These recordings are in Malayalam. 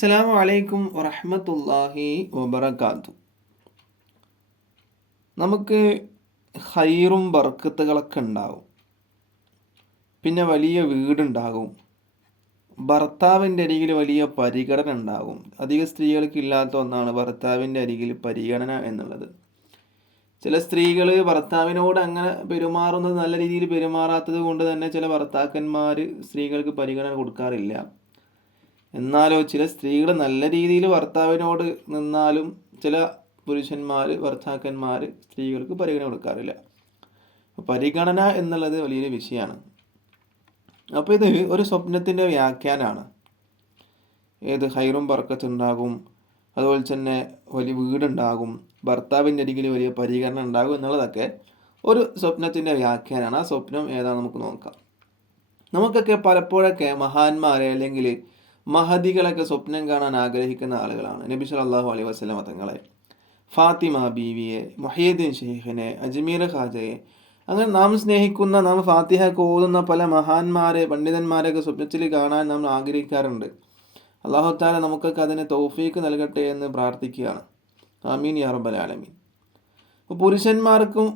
അസ്സലാമു അലൈക്കും വറഹ്മത്തുള്ളാഹി വബറകാതുഹു. നമുക്ക് ഖൈറും ബർക്കത്തുകളൊക്കെ ഉണ്ടാവും. പിന്നെ വലിയ വീടുണ്ടാകും. ഭർത്താവിൻ്റെ അരികിൽ വലിയ പരിഗണന ഉണ്ടാകും. അധിക സ്ത്രീകൾക്ക് ഇല്ലാത്ത ഒന്നാണ് ഭർത്താവിൻ്റെ അരികിൽ പരിഗണന എന്നുള്ളത്. ചില സ്ത്രീകൾ ഭർത്താവിനോട് അങ്ങനെ പെരുമാറുന്നത് നല്ല രീതിയിൽ പെരുമാറാത്തത് കൊണ്ട് തന്നെ ചില ഭർത്താക്കന്മാർ സ്ത്രീകൾക്ക് പരിഗണന കൊടുക്കാറില്ല. എന്നാലോ ചില സ്ത്രീകൾ നല്ല രീതിയിൽ ഭർത്താവിനോട് നിന്നാലും ചില പുരുഷന്മാർ ഭർത്താക്കന്മാർ സ്ത്രീകൾക്ക് പരിഗണന കൊടുക്കാറില്ല. പരിഗണന എന്നുള്ളത് വലിയൊരു വിഷയമാണ്. അപ്പോൾ ഇത് ഒരു സ്വപ്നത്തിൻ്റെ വ്യാഖ്യാനമാണ്. ഏത് ഖൈറും ബർക്കത്തുണ്ടാകും, അതുപോലെ തന്നെ വലിയ വീടുണ്ടാകും, ഭർത്താവിൻ്റെ അരികിൽ വലിയ പരിഗണന ഉണ്ടാകും എന്നുള്ളതൊക്കെ ഒരു സ്വപ്നത്തിൻ്റെ വ്യാഖ്യാനമാണ്. ആ സ്വപ്നം ഏതാണെന്ന് നമുക്ക് നോക്കാം. നമുക്കൊക്കെ പലപ്പോഴൊക്കെ മഹാന്മാരെ അല്ലെങ്കിൽ മഹദികളൊക്കെ സ്വപ്നം കാണാൻ ആഗ്രഹിക്കുന്ന ആളുകളാണ്. നബി സല്ലല്ലാഹു അലൈഹി വസല്ലമ തങ്ങളെ, ഫാത്തിമ ബീവിയെ, മുഹയ്യിദ്ദീൻ ഷെയ്ഖിനെ, അജ്മീർ ഖാജയെ, അങ്ങനെ നാം സ്നേഹിക്കുന്ന, നാം ഫാത്തിഹ ഓതുന്ന പല മഹാന്മാരെ, പണ്ഡിതന്മാരെയൊക്കെ സ്വപ്നത്തിൽ കാണാൻ നാം ആഗ്രഹിക്കാറുണ്ട്. അല്ലാഹു തആല നമുക്കൊക്കെ അതിന് തൗഫീക്ക് നൽകട്ടെ എന്ന് പ്രാർത്ഥിക്കുകയാണ്. ആമീൻ യാ റബ്ബൽ ആലമീൻ. പുരുഷന്മാർക്കും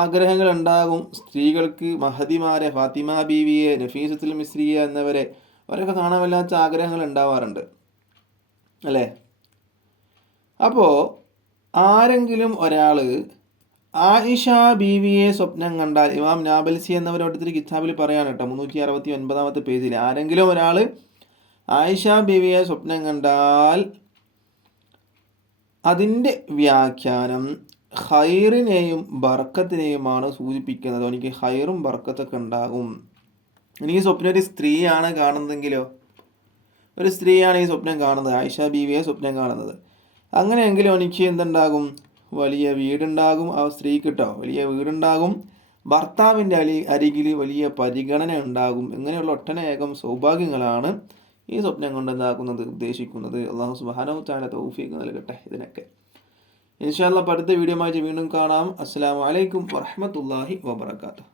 ആഗ്രഹങ്ങൾ ഉണ്ടാകും. സ്ത്രീകൾക്ക് മഹദിമാരെ, ഫാത്തിമ ബീവിയെ, നഫീസത്തുൽ മിസ്രിയ എന്നിവരെ, അവരൊക്കെ കാണാൻ വല്ലാത്ത ആഗ്രഹങ്ങൾ ഉണ്ടാവാറുണ്ട് അല്ലേ? അപ്പോൾ ആരെങ്കിലും ഒരാൾ ആയിഷ ബീവിയെ സ്വപ്നം കണ്ടാൽ, ഇമാം നാബൽസി എന്നവരോടൊരു കിതാബിൽ പറയാണ് കേട്ടോ, 369 പേജിൽ, ആരെങ്കിലും ഒരാൾ ആയിഷ ബീവിയെ സ്വപ്നം കണ്ടാൽ അതിൻ്റെ വ്യാഖ്യാനം ഖൈറിനെയും ബർക്കത്തിനെയുമാണ് സൂചിപ്പിക്കുന്നത്. എനിക്ക് ഖൈറും ബർക്കത്തൊക്കെ ഉണ്ടാകും. എനിക്ക് സ്വപ്നം ഒരു സ്ത്രീയാണ് കാണുന്നതെങ്കിലോ, ഒരു സ്ത്രീയാണ് ഈ സ്വപ്നം കാണുന്നത്, ആയിഷ ബീവിയെ സ്വപ്നം കാണുന്നത്, അങ്ങനെയെങ്കിലും എനിക്ക് എന്തുണ്ടാകും? വലിയ വീടുണ്ടാകും. ആ സ്ത്രീക്ക് കേട്ടോ വലിയ വീടുണ്ടാകും, ഭർത്താവിൻ്റെ അരികിൽ വലിയ പരിഗണന ഉണ്ടാകും. ഇങ്ങനെയുള്ള ഒട്ടനേകം സൗഭാഗ്യങ്ങളാണ് ഈ സ്വപ്നം കൊണ്ട് എന്താക്കുന്നത്, ഉദ്ദേശിക്കുന്നത്. അല്ലാഹു സുബ്ഹാനഹു തആല തൗഫീഖ് നൽകട്ടെ ഇതിനൊക്കെ. ഇൻഷാ അല്ലാഹ് അടുത്ത വീഡിയോ ആയിട്ട് വീണ്ടും കാണാം. അസ്സലാമു അലൈക്കും വറഹ്മത്തുള്ളാഹി വബറകാതുഹു.